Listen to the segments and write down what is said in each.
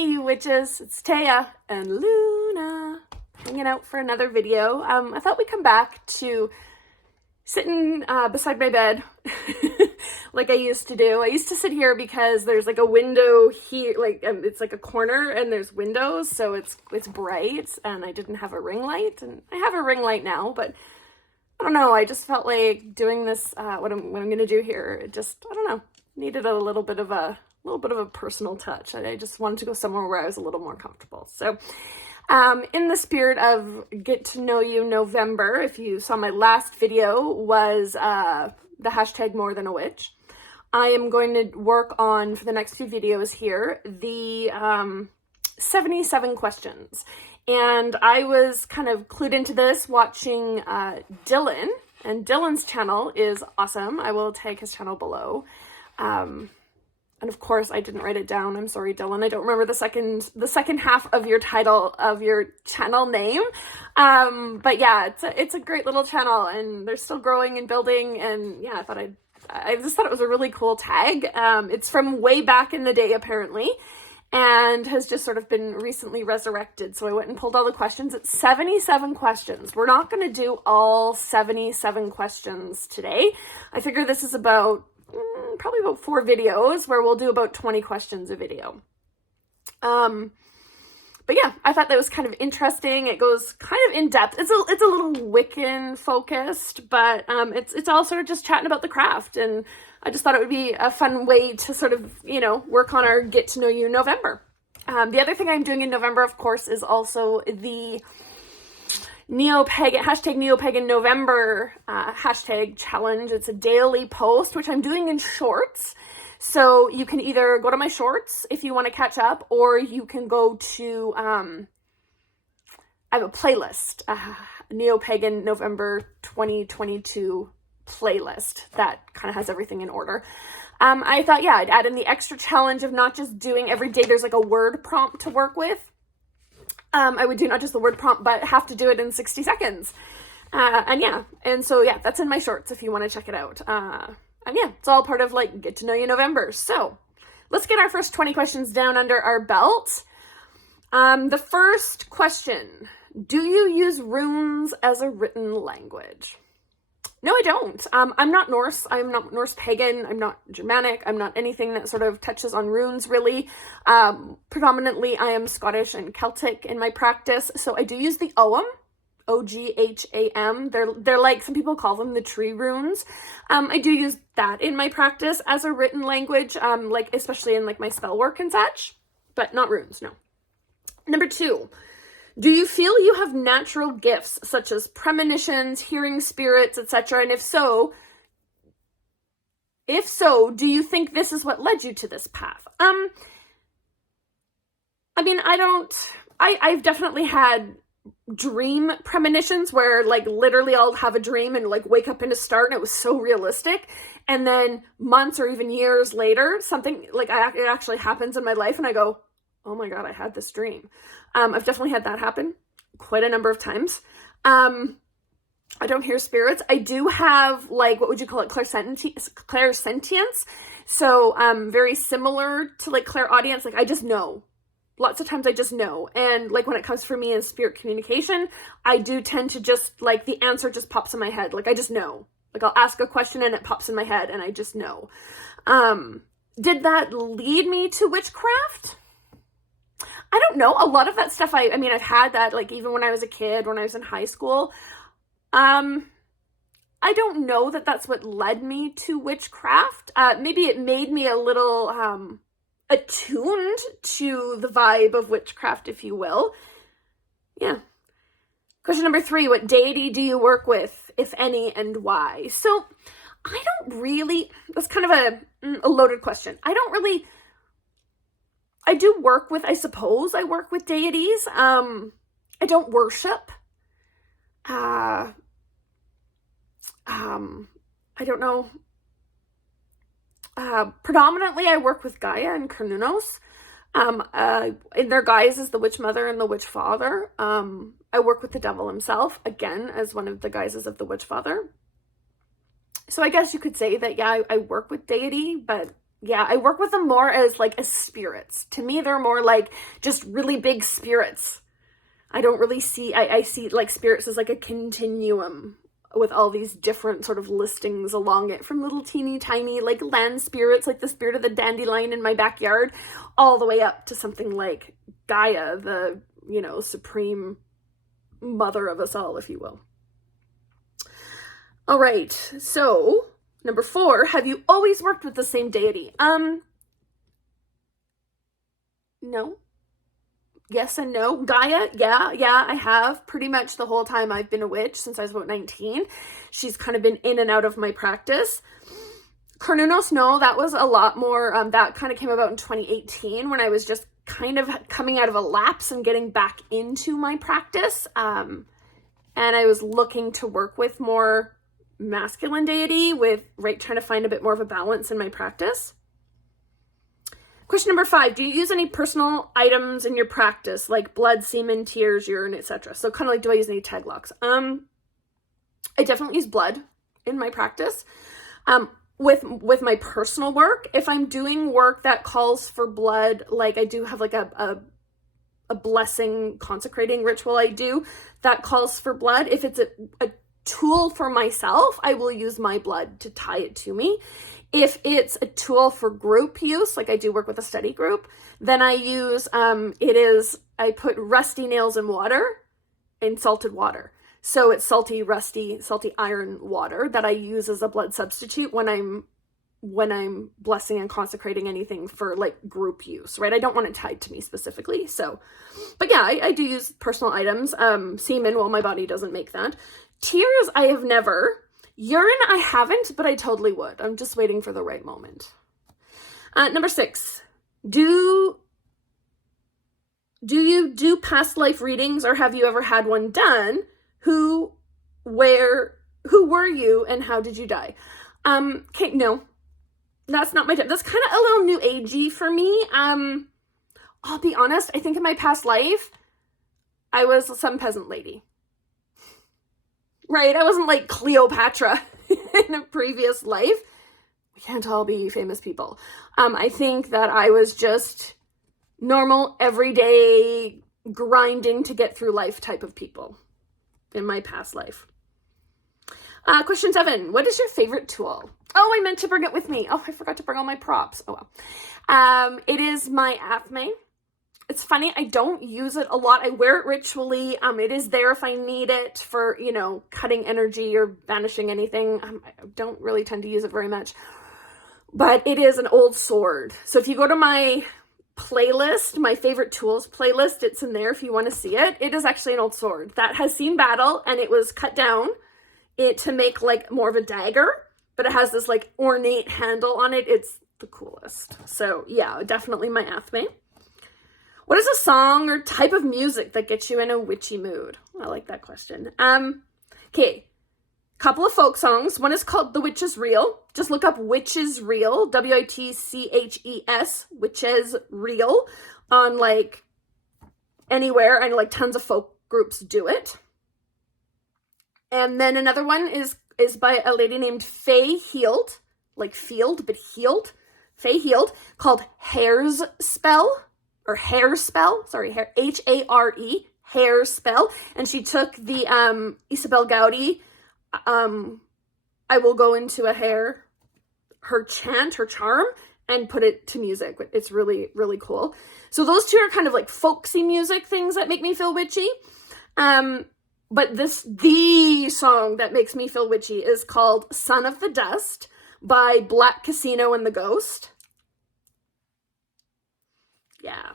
Hey you witches, it's Taya and Luna hanging out for another video. I thought we'd come back to sitting beside my bed like I used to do. I used to sit here because there's like a window here, like it's like a corner and there's windows, so it's bright, and I didn't have a ring light, and I have a ring light now, but I don't know, I just felt like doing this, what I'm gonna do here, it just, I don't know, needed a little bit of a personal touch. I just wanted to go somewhere where I was a little more comfortable. So in the spirit of Get to Know You November, if you saw my last video, was the hashtag More Than a Witch. I am going to work on, for the next few videos here, the 77 questions. And I was kind of clued into this watching Dylan, and Dylan's channel is awesome. I will tag his channel below. And of course, I didn't write it down. I'm sorry, Dylan. I don't remember the second half of your title of your channel name. But yeah, it's a great little channel, and they're still growing and building. And yeah, I just thought it was a really cool tag. It's from way back in the day, apparently, and has just sort of been recently resurrected. So I went and pulled all the questions. It's 77 questions. We're not going to do all 77 questions today. I figure this is probably about 4 videos where we'll do about 20 questions a video. But yeah, I thought that was kind of interesting. It goes kind of in depth. It's a little Wiccan focused, but it's all sort of just chatting about the craft, and I just thought it would be a fun way to sort of, work on our Get to Know You November. The other thing I'm doing in November, of course, is also the hashtag Neopagan November hashtag challenge. It's a daily post, which I'm doing in shorts. So you can either go to my shorts if you want to catch up, or you can go to, I have a playlist, Neopagan November 2022 playlist that kind of has everything in order. I thought, yeah, I'd add in the extra challenge of not just doing every day there's like a word prompt to work with. I would do not just the word prompt, but have to do it in 60 seconds. And so that's in my shorts if you want to check it out. And yeah, it's all part of like Get to Know You November. So let's get our first 20 questions down under our belt. The first question, do you use runes as a written language? No, I don't. I'm not Norse. I'm not Norse pagan. I'm not Germanic. I'm not anything that sort of touches on runes, really. Predominantly, I am Scottish and Celtic in my practice. So I do use the Ogham, Ogham. They're like, some people call them the tree runes. I do use that in my practice as a written language, like especially in like my spell work and such, but not runes, no. Number 2. Do you feel you have natural gifts such as premonitions, hearing spirits, etc.? And if so, do you think this is what led you to this path? I mean, I've definitely had dream premonitions where like literally I'll have a dream and like wake up in a start and it was so realistic. And then months or even years later, something like it actually happens in my life and I go, oh my God, I had this dream. I've definitely had that happen quite a number of times. I don't hear spirits. I do have, like, what would you call it? Clairsentience. So, very similar to like clairaudience. Like, I just know. Lots of times I just know. And like when it comes for me in spirit communication, I do tend to just like the answer just pops in my head. Like I just know. Like I'll ask a question and it pops in my head and I just know. Did that lead me to witchcraft? I don't know. A lot of that stuff, I mean, I've had that, like, even when I was a kid, when I was in high school. I don't know that that's what led me to witchcraft. Maybe it made me a little attuned to the vibe of witchcraft, if you will. Yeah. Question number 3, what deity do you work with, if any, and why? So, I don't really, that's kind of a loaded question. I do work with, I suppose I work with deities. I don't worship. I don't know. Predominantly I work with Gaia and Cernunnos. In their guise as the Witch Mother and the Witch Father. I work with the devil himself, again, as one of the guises of the Witch Father. So I guess you could say that, yeah, I work with deity, but yeah, I work with them more as like as spirits. To me, they're more like just really big spirits. I don't really see, I see like spirits as like a continuum with all these different sort of listings along it, from little teeny tiny like land spirits, like the spirit of the dandelion in my backyard, all the way up to something like Gaia, the, you know, supreme mother of us all, if you will. All right, so number 4, have you always worked with the same deity? No. Yes and no. Gaia, yeah, I have pretty much the whole time I've been a witch, since I was about 19. She's kind of been in and out of my practice. Cernunnos, no, that was a lot more, that kind of came about in 2018 when I was just kind of coming out of a lapse and getting back into my practice. And I was looking to work with more masculine deity, with, right, trying to find a bit more of a balance in my practice. Question number 5, do you use any personal items in your practice, like blood, semen, tears, urine, etc.? So kind of like, do I use any tag locks? I definitely use blood in my practice. With my personal work, if I'm doing work that calls for blood, like I do have like a blessing consecrating ritual I do that calls for blood. If it's a tool for myself, I will use my blood to tie it to me. If it's a tool for group use, like I do work with a study group, then I use, I put rusty nails in water, in salted water. So it's salty iron water that I use as a blood substitute when I'm blessing and consecrating anything for like group use, right? I don't want it tied to me specifically. So, but yeah, I do use personal items. Semen, well, my body doesn't make that. Tears, I have never. Urine, I haven't, but I totally would. I'm just waiting for the right moment. Number 6, do you do past life readings, or have you ever had one done? Who were you, and how did you die? Okay, no, that's not my type. That's kind of a little new agey for me. I'll be honest, I think in my past life, I was some peasant lady. Right? I wasn't like Cleopatra in a previous life. We can't all be famous people. I think that I was just normal, everyday, grinding to get through life type of people in my past life. Question 7. What is your favorite tool? Oh, I meant to bring it with me. Oh, I forgot to bring all my props. Oh, well. It is my athame. It's funny, I don't use it a lot. I wear it ritually. It is there if I need it for, you know, cutting energy or banishing anything. I don't really tend to use it very much. But it is an old sword. So if you go to my playlist, my favorite tools playlist, it's in there if you want to see it. It is actually an old sword that has seen battle, and it was cut down to make like more of a dagger, but it has this like ornate handle on it. It's the coolest. So yeah, definitely my athame. What is a song or type of music that gets you in a witchy mood? I like that question. Okay, couple of folk songs. One is called The Witch is Real. Just look up Witches Real, WITCHES, Witches Real, on like anywhere, and like tons of folk groups do it. And then another one is by a lady named Faye Heald, like field, but healed, Faye Heald, called Hare's Spell. Or Hare Spell, sorry, Hare, Hare Spell. And she took the Isabel Gowdy, I will go into a hare, her chant, her charm, and put it to music. It's really, really cool. So those two are kind of like folksy music things that make me feel witchy. But the song that makes me feel witchy is called Son of the Dust by Black Casino and the Ghost. Yeah.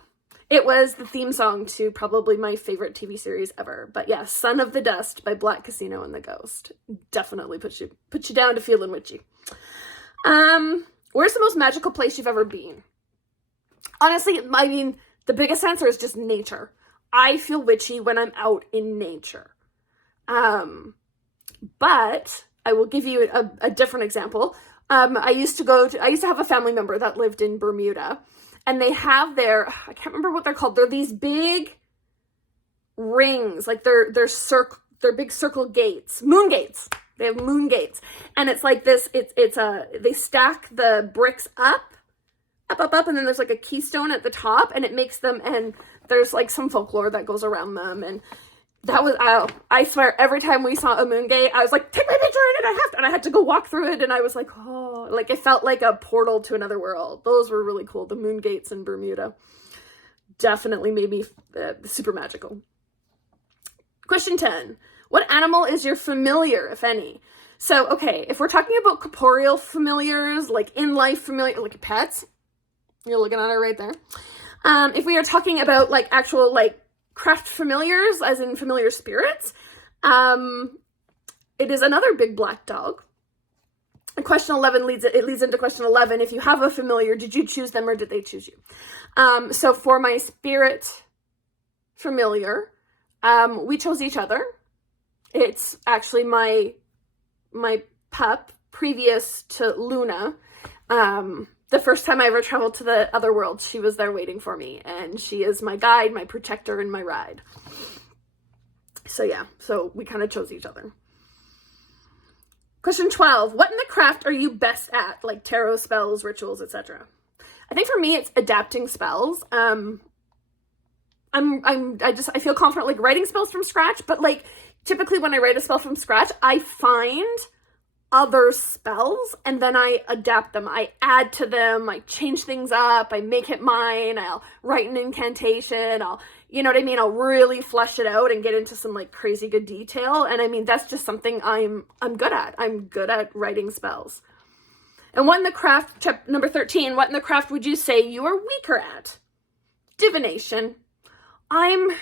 It was the theme song to probably my favorite TV series ever. But yeah, Son of the Dust by Black Casino and the Ghost. Definitely put you down to feeling witchy. Where's the most magical place you've ever been? Honestly, I mean, the biggest answer is just nature. I feel witchy when I'm out in nature. But I will give you a different example. I used to have a family member that lived in Bermuda. And they have I can't remember what they're called. They're these big rings, like they're big circle gates, moon gates. They have moon gates. And it's like this, they stack the bricks up up, and then there's like a keystone at the top, and it makes them, and there's like some folklore that goes around them, and that was, I swear, every time we saw a moon gate, I was like, take my picture in it, and I had to go walk through it, and I was like, oh, like it felt like a portal to another world. Those were really cool. The moon gates in Bermuda definitely made me super magical. Question 10. What animal is your familiar, if any? So, okay, if we're talking about corporeal familiars, like in-life familiar, like pets, you're looking at it right there. If we are talking about like actual like craft familiars, as in familiar spirits, it is another big black dog. And question 11 leads into question 11. If you have a familiar, did you choose them or did they choose you? So for my spirit familiar, we chose each other. It's actually my pup previous to Luna. The first time I ever traveled to the other world, she was there waiting for me, and she is my guide, my protector, and my ride. So yeah, so we kind of chose each other. Question 12. What in the craft are you best at? Like tarot spells, rituals, etc. I think for me, it's adapting spells. I feel confident like writing spells from scratch, but like typically when I write a spell from scratch, I find other spells and then I adapt them. I add to them, I change things up, I make it mine, I'll write an incantation, you know what I mean? I'll really flesh it out and get into some like crazy good detail. And I mean, that's just something I'm good at. I'm good at writing spells. And what in the craft, number 13, what in the craft would you say you are weaker at? Divination. I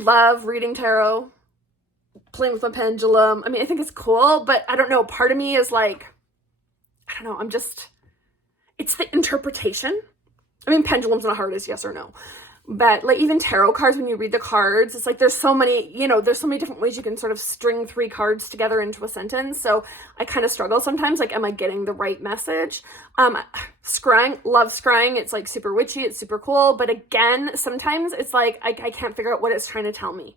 love reading tarot, playing with my pendulum. I think it's cool, but I don't know. Part of me is like, I don't know. It's the interpretation. Pendulum's not hard as yes or no, but like even tarot cards, when you read the cards, it's like, there's so many different ways you can sort of string 3 cards together into a sentence. So I kind of struggle sometimes. Like, am I getting the right message? Scrying, love scrying. It's like super witchy. It's super cool. But again, sometimes it's like, I can't figure out what it's trying to tell me.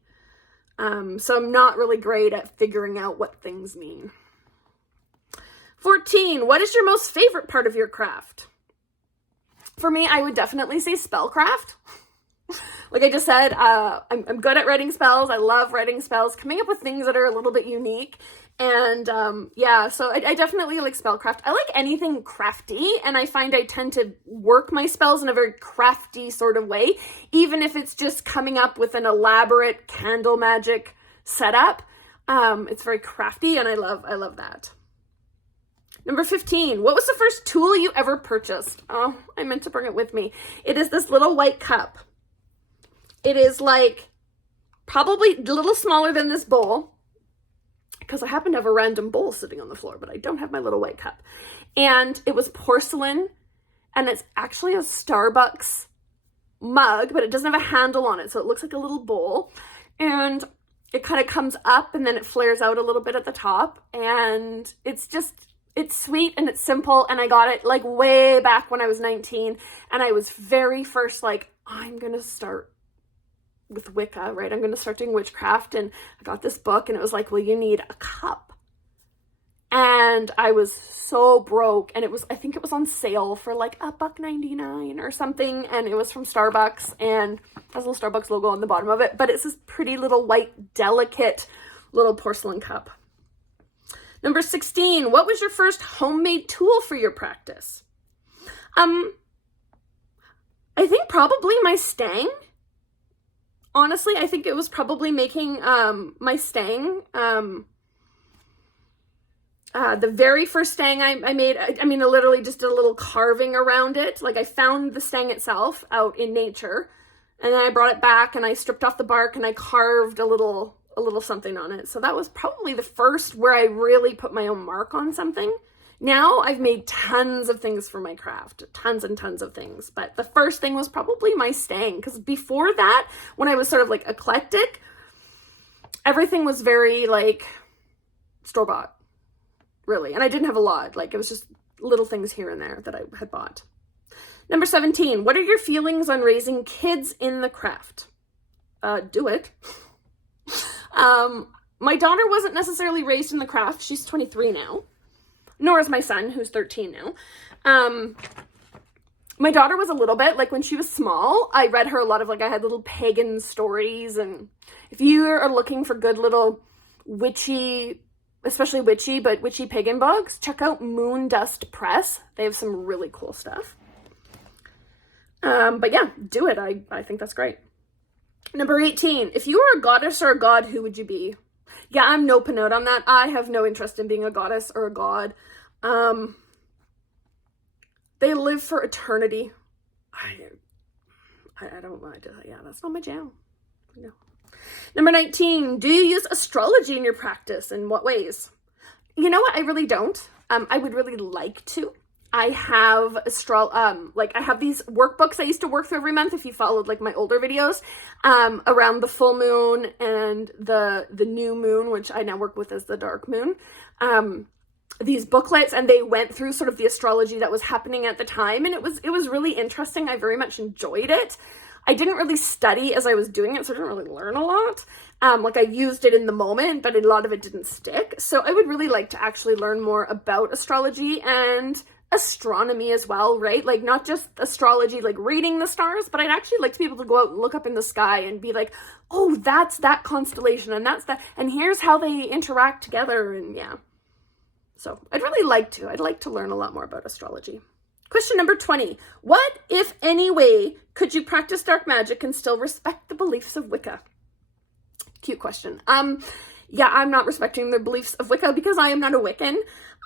So I'm not really great at figuring out what things mean. 14, what is your most favorite part of your craft? For me, I would definitely say spellcraft. Like I just said, I'm good at writing spells. I love writing spells, coming up with things that are a little bit unique. And yeah, so I definitely like spellcraft. I like anything crafty, and I find I tend to work my spells in a very crafty sort of way, even if it's just coming up with an elaborate candle magic setup. It's very crafty, and I love that. Number 15, what was the first tool you ever purchased? Oh, I meant to bring it with me. It is this little white cup. It is like probably a little smaller than this bowl, because I happen to have a random bowl sitting on the floor, but I don't have my little white cup. And it was porcelain, and it's actually a Starbucks mug, but it doesn't have a handle on it, so it looks like a little bowl. And it kind of comes up, and then it flares out a little bit at the top, and it's sweet and it's simple. And I got it like way back when I was 19, and I was very first like, I'm gonna start with Wicca, right? I'm going to start doing witchcraft. And I got this book, and it was like, well, you need a cup. And I was so broke, and I think it was on sale for like $1.99 or something. And it was from Starbucks, and it has a little Starbucks logo on the bottom of it, but it's this pretty little white, delicate little porcelain cup. Number 16, what was your first homemade tool for your practice? I think probably my stang. Honestly, I think it was probably making my stang. The very first stang I made, I literally just did a little carving around it. Like, I found the stang itself out in nature, and then I brought it back, and I stripped off the bark, and I carved a little something on it. So that was probably the first where I really put my own mark on something. Now I've made tons of things for my craft, tons and tons of things. But the first thing was probably my stang, because before that, when I was sort of like eclectic, everything was very like store-bought, really. And I didn't have a lot. Like, it was just little things here and there that I had bought. Number 17, what are your feelings on raising kids in the craft? Do it. My daughter wasn't necessarily raised in the craft. She's 23 now. nor is my son, who's 13 now. My daughter was a little bit, like when she was small, I read her a lot of, like, I had little pagan stories, and if you are looking for good little witchy, especially witchy, but witchy pagan books, check out Moon Dust Press. They have some really cool stuff. But yeah, do it. I think that's great. Number 18, if you were a goddess or a god, who would you be? Yeah, I'm noping out on that. I have no interest in being a goddess or a god. They live for eternity. I don't want to do that. Yeah, that's not my jam. No. Number 19, do you use astrology in your practice? In what ways? You know what? I really don't. I would really like to. I have I have these workbooks I used to work through every month, if you followed like my older videos, around the full moon and the new moon, which I now work with as the dark moon. These booklets, and they went through sort of the astrology that was happening at the time, and it was really interesting. I very much enjoyed it. I didn't really study as I was doing it, so I didn't really learn a lot. Like, I used it in the moment, but a lot of it didn't stick. So I would really like to actually learn more about astrology and astronomy as well, right? Like, not just astrology, like reading the stars, but I'd actually like to be able to go out and look up in the sky and be like, oh, that's that constellation, and that's that, and here's how they interact together, and yeah. So I'd really like to. I'd like to learn a lot more about astrology. Question number 20. What, if any way, could you practice dark magic and still respect the beliefs of Wicca? Cute question. Yeah, I'm not respecting the beliefs of Wicca because I am not a Wiccan.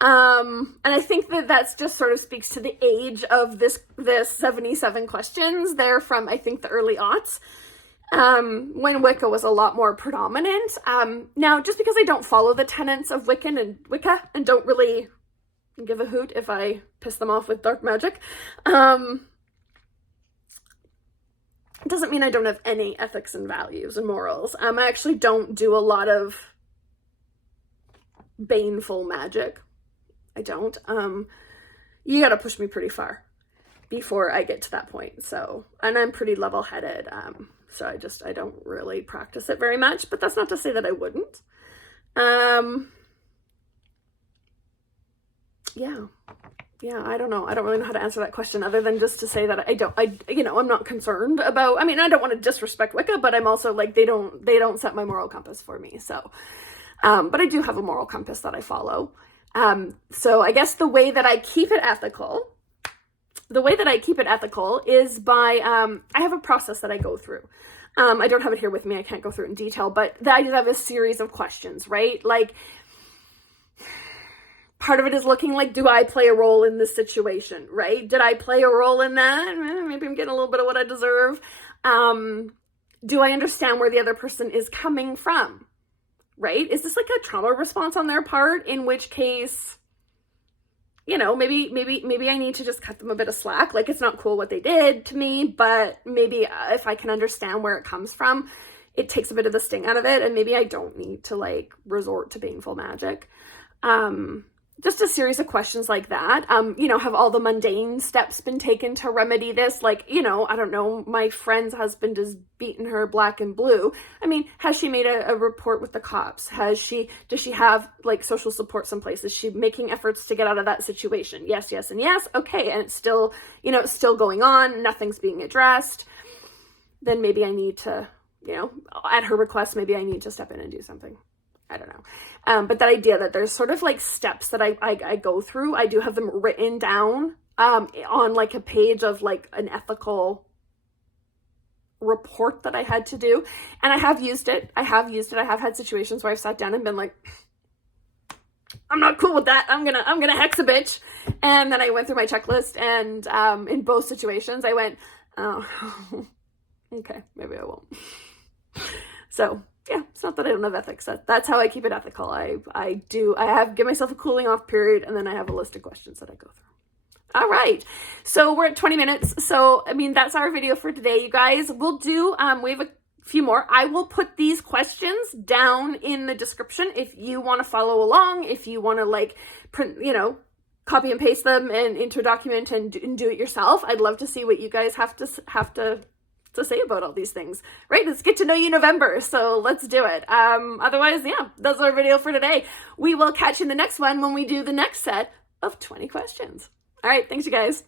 And I think that that's just sort of speaks to the age of this 77 questions. They're from, I think, the early aughts. When Wicca was a lot more predominant. Now, just because I don't follow the tenets of Wicca and don't really give a hoot if I piss them off with dark magic, doesn't mean I don't have any ethics and values and morals. I actually don't do a lot of baneful magic. I don't. You gotta push me pretty far before I get to that point. So, and I'm pretty level-headed. So I don't really practice it very much, but that's not to say that I wouldn't. Yeah, I don't know. I don't really know how to answer that question other than just to say that I'm not concerned about, I mean, I don't want to disrespect Wicca, but I'm also like, they don't set my moral compass for me. So, but I do have a moral compass that I follow. So I guess the way that I keep it ethical is by, I have a process that I go through. I don't have it here with me. I can't go through it in detail, but I just have a series of questions, right? Like, part of it is looking like, do I play a role in this situation, right? Did I play a role in that? Maybe I'm getting a little bit of what I deserve. Do I understand where the other person is coming from, right? Is this like a trauma response on their part? In which case, you know, maybe I need to just cut them a bit of slack. Like, it's not cool what they did to me, but maybe if I can understand where it comes from, it takes a bit of the sting out of it, and maybe I don't need to like resort to baneful magic. Just a series of questions like that. You know, have all the mundane steps been taken to remedy this? Like, you know, I don't know, my friend's husband has beaten her black and blue. I mean, has she made a report with the cops? Does she have like social support someplace? Is she making efforts to get out of that situation? Yes, yes, and yes. Okay. And it's still, you know, it's still going on. Nothing's being addressed. Then maybe I need to, you know, at her request, maybe I need to step in and do something. I don't know. But that idea that there's sort of like steps that I go through, I do have them written down on like a page of like an ethical report that I had to do. And I have used it. I have had situations where I've sat down and been like, I'm not cool with that. I'm gonna hex a bitch. And then I went through my checklist, and in both situations I went, oh, okay, maybe I won't. So yeah, it's not that I don't have ethics. That's how I keep it ethical. I give myself a cooling off period, and then I have a list of questions that I go through. All right. So we're at 20 minutes. So, I mean, that's our video for today, you guys. We'll do, we have a few more. I will put these questions down in the description if you want to follow along, if you want to like print, you know, copy and paste them and into a document and do it yourself. I'd love to see what you guys have to say about all these things, right? It's Get to Know You November, so let's do it. Otherwise, yeah, that's our video for today. We will catch you in the next one when we do the next set of 20 questions. All right, thanks you guys.